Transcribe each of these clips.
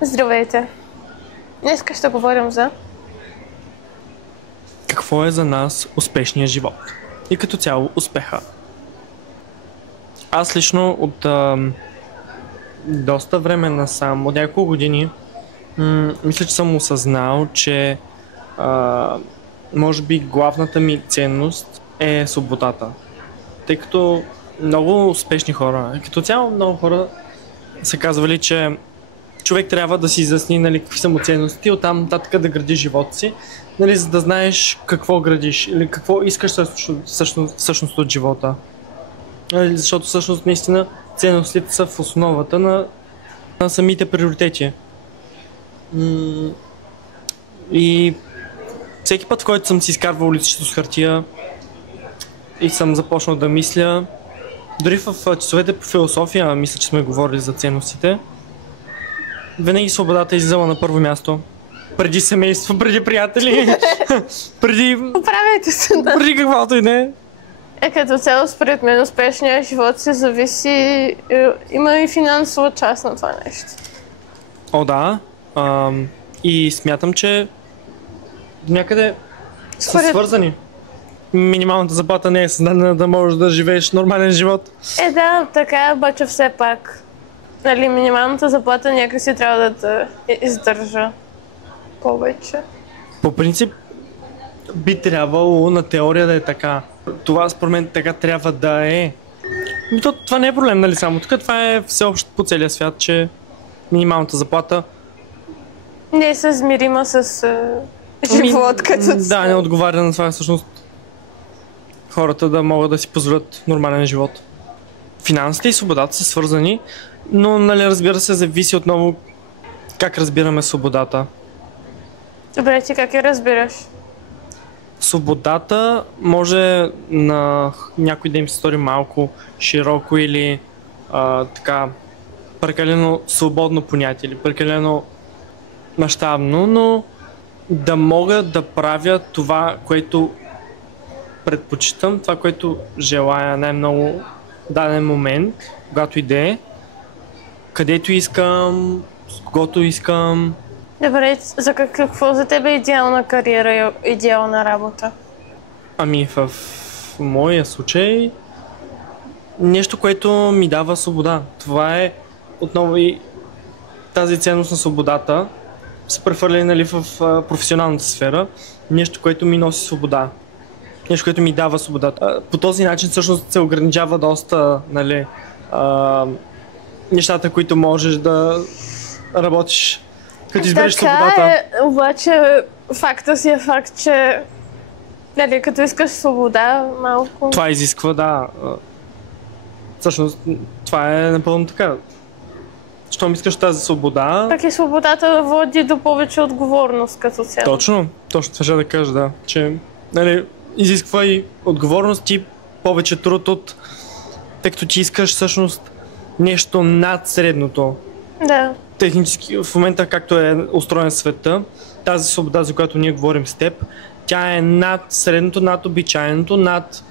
Здравейте! Днес ще говорим за... Какво е за нас успешният живот? И като цяло успеха. Аз лично от доста време насам, от няколко години, мисля, че съм осъзнал, че може би главната ми ценност е свободата. Тъй като много успешни хора, като цяло много хора са казвали, че човек трябва да си изясни, нали, какви са му ценности и оттам нататък да градиш живота си, нали, за да знаеш какво градиш или какво искаш всъщност от живота. Защото всъщност наистина ценностите са в основата на самите приоритети. И всеки път, в който съм си изкарвал листчето с хартия и съм започнал да мисля, дори в часовете по философия, мисля, че сме говорили за ценностите, винаги свободата е излизала на първо място. Преди семейство, преди приятели, преди... Поправяйте се, да. Преди каквото и не. Като цяло, според мен, успешният живот си зависи... Има и финансова част на това нещо. О, да. И смятам, че някъде са свързани. Минималната заплата не е създадена да можеш да живееш нормален живот. Да, така, обаче все пак. Нали, минималната заплата някакси трябва да те издържа повече. По принцип, би трябвало на теория да е така. Това според мен така трябва да е. Това не е проблем, нали, само тук. Това е всеобщо по целия свят, че минималната заплата не е съизмерима с живот като цяло. Да, не отговаря на това всъщност хората да могат да си позволят нормален живот. Финансите и свободата са свързани, но, нали, разбира се, зависи отново как разбираме свободата. Добре, ти как я разбираш? Свободата може на някой да им се стори малко широко или така прекалено свободно понятие или прекалено мащабно, но да мога да правя това, което предпочитам, това, което желая най-много в даден момент, когато иде, където искам, с когото искам. Добре, за какво за теб е идеална кариера и идеална работа? Ами в моя случай нещо, което ми дава свобода. Това е отново и тази ценност на свободата се прехвърля, нали, в професионалната сфера. Нещо, което ми носи свобода. Нещо, което ми дава свободата. По този начин всъщност се ограничава доста, нали, нещата, които можеш да работиш, като избереш свободата. Така е, обаче факта си е факт, че, нали, като искаш свобода, малко... Това изисква, да. Всъщност, това е напълно така. Щом искаш тази свобода... Пък и свободата води до повече отговорност като цяло. Точно това ще да кажа, да. Че, нали, изисква и отговорност и повече труд от... Тъй като ти искаш всъщност нещо над средното. Да. Технически, в момента както е устроен света, тази свобода, за която ние говорим с теб, тя е над средното, над обичайното, над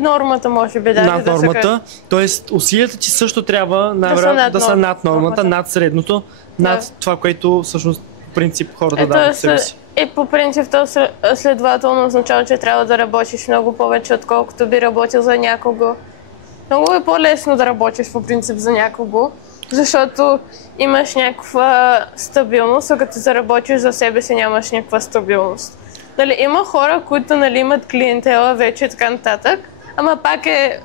нормата, може би, да. Над нормата. Тоест, усилията ти също трябва най-вероятно да са над нормата, над средното, над това, което всъщност по принцип хората дават себе си. По принцип то следователно означава, че трябва да работиш много повече, отколкото би работил за някого. Много е по-лесно да работиш по принцип за някого, защото имаш някаква стабилност, а като заработиш за себе си нямаш някаква стабилност. Нали, има хора, които, нали, имат клиентела вече и така нататък, ама пак е...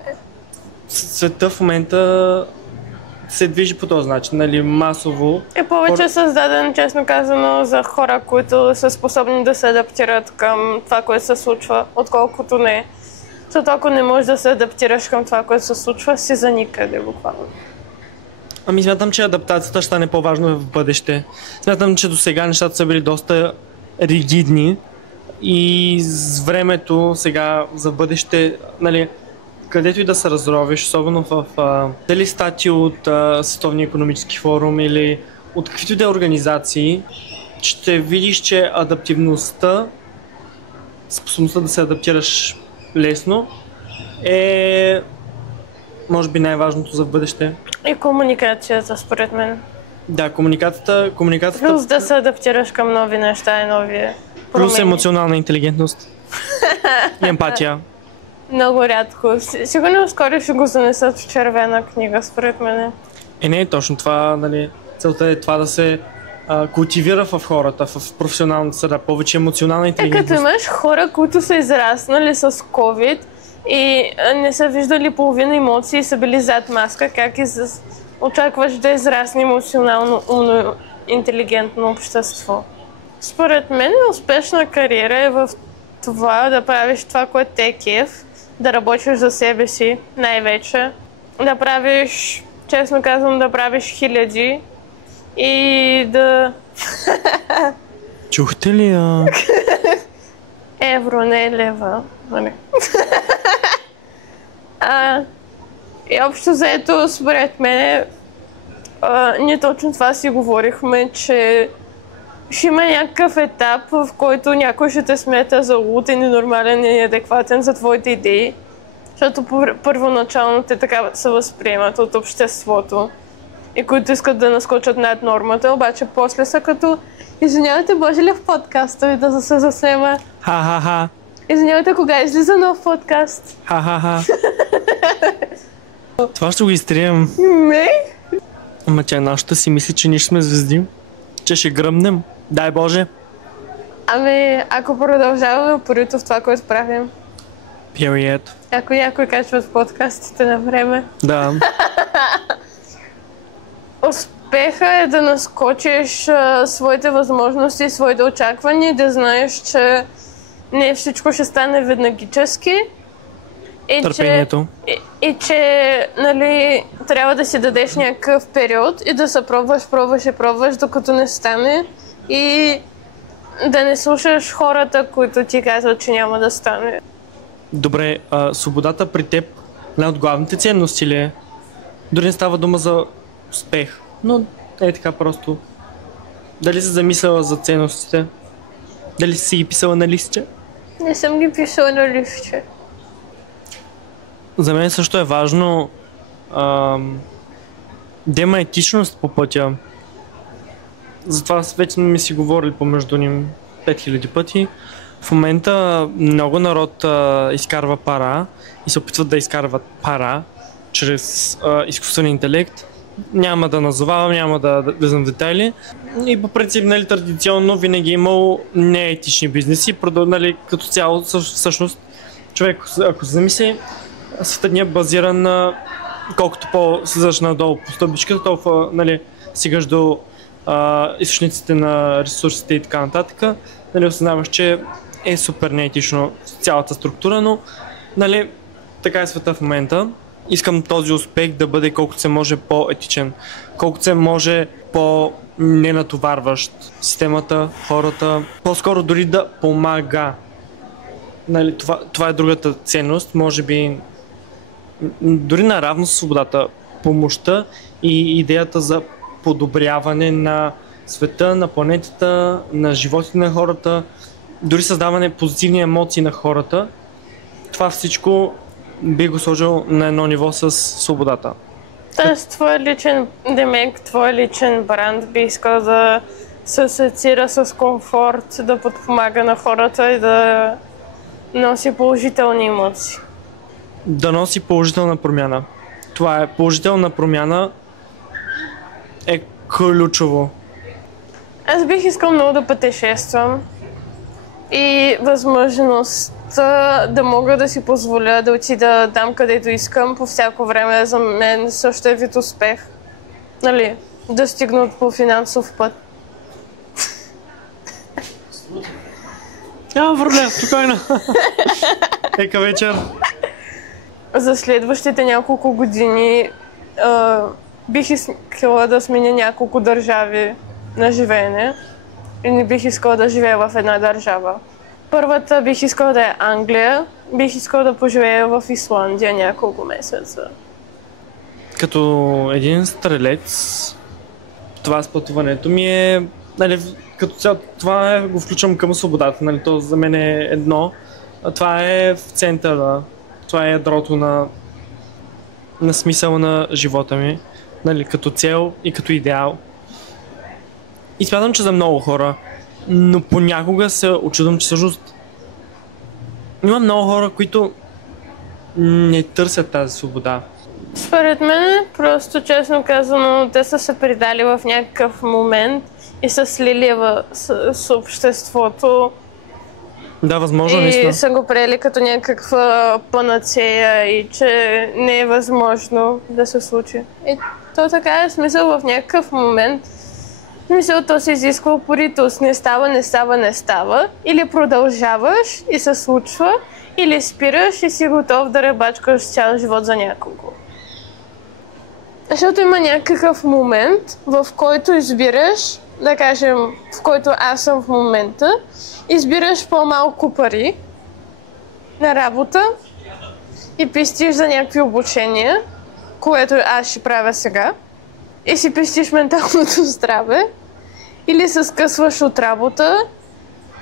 Света в момента се движи по този начин, нали, масово. Е повече създаден, честно казано, за хора, които са способни да се адаптират към това, което се случва, отколкото не. Защото ако не можеш да се адаптираш към това, което се случва, си за никъде буквално. Ами смятам, че адаптацията ще стане по-важно в бъдеще. Смятам, че до сега нещата са били доста ригидни и с времето сега за бъдеще, нали, където и да се разровиш, особено в дали статии от Световния икономически форум или от каквито и да организации, ще видиш, че адаптивността, способността да се адаптираш лесно е може би най-важното за бъдеще. И комуникацията, според мен. Да, комуникацията Плюс да се адаптираш към нови неща и нови плюс промени. емоционална интелигентност и емпатия. Много рядко. Сигурно скоро ще го занесат в червена книга, според мен. Не е точно това, нали, целта е това да се култивира в хората, в професионалната среда, повече емоционална Като интелигентност. имаш хора, които са израснали с COVID и не са виждали половина емоции и са били зад маска, как очакваш да израсне емоционално, умно, интелигентно общество? Според мен успешна кариера е в това да правиш това, което те е кеф, да работиш за себе си най-вече, да правиш, честно казвам, да правиш хиляди и да... Чухте ли я? Евро, не лева. Нали? И общо заето, според мен, ние точно това си говорихме, че ще има някакъв етап, в който някой ще те смята за луд и ненормален и неадекватен за твоите идеи, защото първоначално те така се възприемат от обществото и които искат да наскочат над нормата, обаче после са като извинявайте, може ли в подкаста ви да се заснема? Ха-ха-ха. Извинявайте, кога излиза нов подкаст? Ха-ха-ха. Това ще го изтрием. Не? Ама тя нашата си мисли, че ние ще сме звезди. Че ще гръмнем. Дай Боже. Ами, ако продължаваме порито в това, което правим, Period. ако някой качват подкастите на време. Да. Успеха е да наскочиш своите възможности, своите очаквания, да знаеш, че не всичко ще стане веднагически. Търпението. Че нали, трябва да си дадеш някакъв период и да се пробваш, докато не стане и да не слушаш хората, които ти казват, че няма да стане. Добре, свободата при теб една от главните ценности ли е? Дори не става дума за успех, но е така просто. Дали си замисляла за ценностите? Дали си ги писала на листче? Не съм ги писала на листче. За мен също е важно да има етичност по пътя. Затова вече ми си говорили помежду ни 5000 пъти. В момента много народ изкарва пара и се опитват да изкарват пара чрез изкуствен интелект. Няма да назовавам, няма да влизам в детайли. И по принцип, нали, традиционно винаги е имало неетични бизнеси. Нали, като цяло, всъщност, човек, ако се замисли, светът ни е базиран на колкото по-слизаш надолу по стълбичката, толкова, нали, стигаш до източниците на ресурсите и така нататък. Нали, осъзнаваш, че е супер неетично цялата структура, но нали, така е света в момента. Искам този успех да бъде колкото се може по-етичен, колкото се може по-ненатоварващ системата, хората, по-скоро дори да помага. Нали, това е другата ценност, може би дори наравно с свободата, помощта и идеята за подобряване на света, на планетата, на животите на хората, дори създаване позитивни емоции на хората. Това всичко би го сложил на едно ниво с свободата. Тоест, твой личен бранд би искал да се асоциира с комфорт, да подпомага на хората и да носи положителни емоции. Да носи положителна промяна. Това е положителна промяна е ключово. Аз бих искал много да пътешествам и възможността да мога да си позволя да отида там, където искам по всяко време, за мен също е вид успех. Нали, да стигна по финансов път. Няма проблем, спокойно. Ека вечер. За следващите няколко години бих искала да сменя няколко държави на живеене и не бих искала да живея в една държава. Първата бих искала да е Англия, бих искала да поживея в Исландия няколко месеца. Като един стрелец, това с пътуването ми е, нали, като цяло, това го включвам към свободата, нали, то за мен е едно, това е в центъра, това е ядрото на смисъла на живота ми, нали, като цел и като идеал. И смятам, че за много хора, но понякога се очудвам, че всъщност има много хора, които не търсят тази свобода. Според мен, просто честно казано, те са се предали в някакъв момент и са слили с обществото. Да, възможно и наистина. са го приели като някаква панацея и че не е възможно да се случи. И то така е смисъл в някакъв момент. Смисъл, то се изисква упоритост. Не става, не става, не става. Или продължаваш и се случва, или спираш и си готов да ръбачкаш цял живот за някого. Защото има някакъв момент, в който избираш, да кажем, в който аз съм в момента, избираш по-малко пари на работа и пестиш за някакви обучения, което аз ще правя сега, и си пестиш менталното здраве, или се скъсваш от работа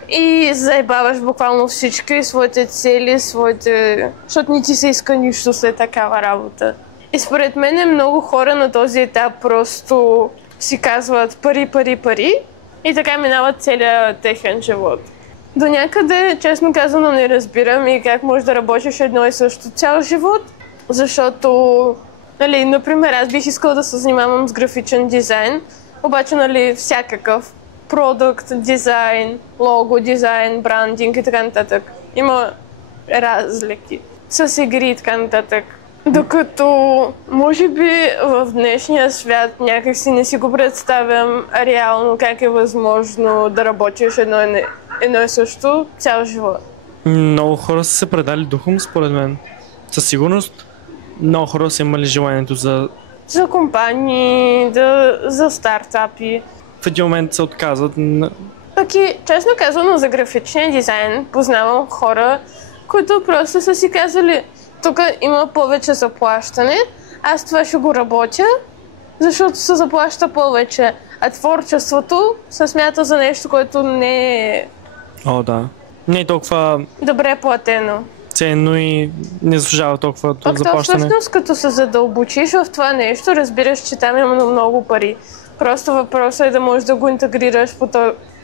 и заебаваш буквално всички своите цели, защото не ти се иска нищо след такава работа. И според мен много хора на този етап просто си казват пари, пари, пари и така минават целият техен живот. До някъде, честно казано, не разбирам и как можеш да работиш едно и също цял живот, защото, нали, например, аз бих искала да се занимавам с графичен дизайн, обаче, нали, всякакъв продукт, дизайн, лого, дизайн, брандинг и така нататък. Има разлики с игри и така нататък. Докато, може би, в днешния свят някак си не си го представям реално как е възможно да работиш едно и също цял живот. Много хора са се предали духом, според мен. Със сигурност много хора са имали желанието за компании, за стартапи. В един момент се отказват. Пък и, честно казано, за графичния дизайн познавам хора, които просто са си казали: тук има повече заплащане, аз това ще го работя, защото се заплаща повече. А творчеството се смята за нещо, което не е... О, да. Не е толкова добре платено. ценно и не заслужава толкова заплащане. Всъщност, като се задълбочиш в това нещо, разбираш, че там има много пари. Просто въпросът е да можеш да го интегрираш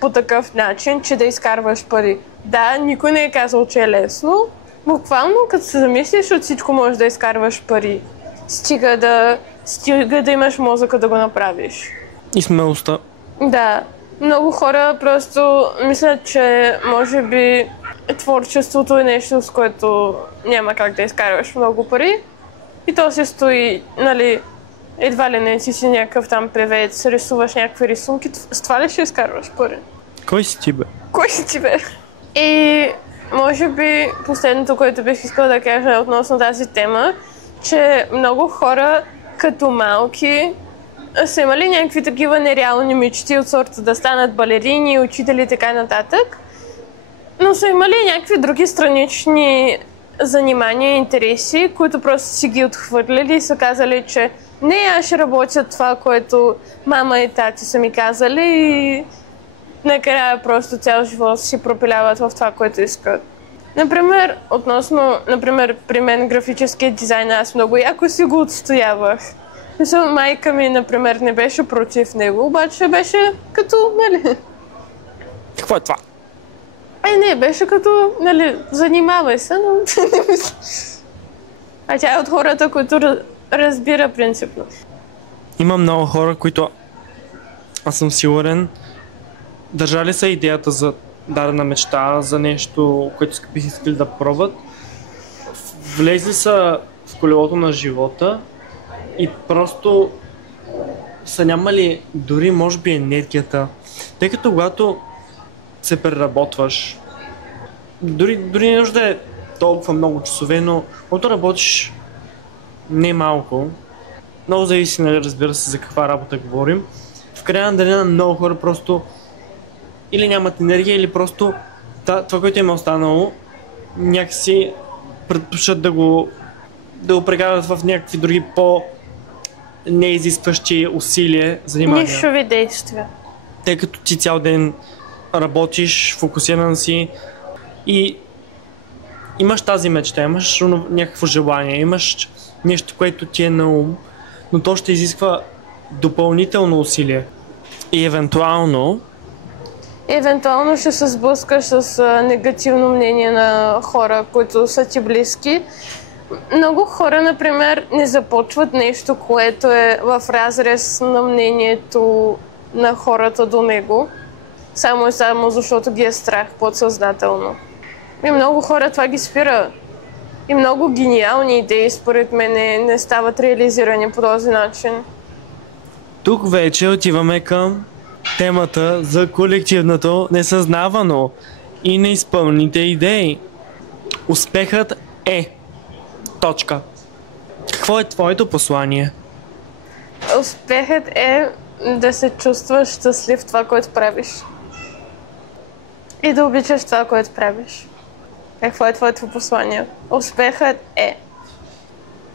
по такъв начин, че да изкарваш пари. Да, никой не е казал, че е лесно. Буквално, като се замислиш, от всичко можеш да изкарваш пари. Стига да имаш мозъка да го направиш. И смелостта. Да. Много хора просто мислят, че може би творчеството е нещо, с което няма как да изкарваш много пари. И то се стои, нали, едва ли не си някакъв там певец, рисуваш някакви рисунки, с това ли ще изкарваш пари? Кой си ти, бе? Кой си ти, бе? И може би последното, което бих искала да кажа относно тази тема, че много хора като малки са имали някакви такива нереални мечти от сорта да станат балерини, учители и така нататък, но са имали някакви други странични занимания и интереси, които просто си ги отхвърляли и са казали, че не, аз ще работя това, което мама и тати са ми казали, и накрая просто цял живот си пропиляват в това, което искат. Например, при мен графическия дизайн, аз много яко си го отстоявах. Майка ми, например, не беше против него, обаче беше като, нали... Какво е това? Не, беше като, нали, занимавай се, но не мисля. А тя е от хората, които разбира принципно. Има много хора, които, аз съм сигурен, държали са идеята за дадена мечта, за нещо, което бих искали да пробват. Влезли са в колелото на живота и просто са нямали дори, може би, енергията. Тъй като когато се преработваш, дори не нужда е толкова много часове, но когато работиш не малко, много зависи, нали, разбира се, за каква работа говорим. В края на деня много хора просто или нямат енергия, или просто това, което им е останало, някакси предпочитат да го прекарат в някакви други неизискващи усилия, занимания. Нишови действия. Тъй като ти цял ден работиш, фокусиран си и имаш тази мечта, имаш някакво желание, имаш нещо, което ти е на ум, но то ще изисква допълнително усилие. И евентуално ще се сблъскаш с негативно мнение на хора, които са ти близки. Много хора, например, не започват нещо, което е в разрез на мнението на хората до него, само и само защото ги е страх подсъзнателно. И много хора това ги спира. И много гениални идеи, според мен, не стават реализирани по този начин. тук вече отиваме към темата за колективното несъзнавано и неизпълните идеи. Успехът е. Точка. Какво е твоето послание? Успехът е да се чувстваш щастлив в това, което правиш. И да обичаш това, което правиш. Какво е твоето послание? Успехът е.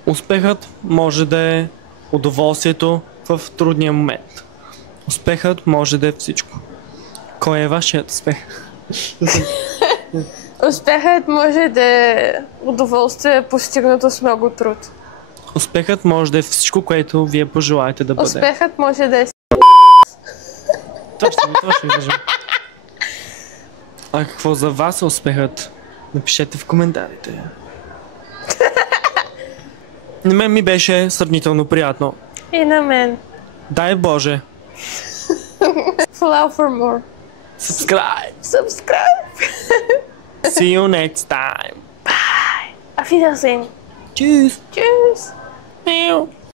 Успехът може да е удоволствието в трудния момент. Успехът може да е всичко. Кой е вашият успех? Успехът може да е удоволствие, постигнато с много труд. Успехът може да е всичко, което вие пожелаете да бъде. Успехът може да е Това ще ви кажа. А какво за вас е успехът? Напишете в коментарите. На мен ми беше сравнително приятно. и на мен. Дай Боже! Follow for more. Subscribe! Subscribe. See you next time! Auf Wiedersehen. Tschüss! Tschüss. Meow.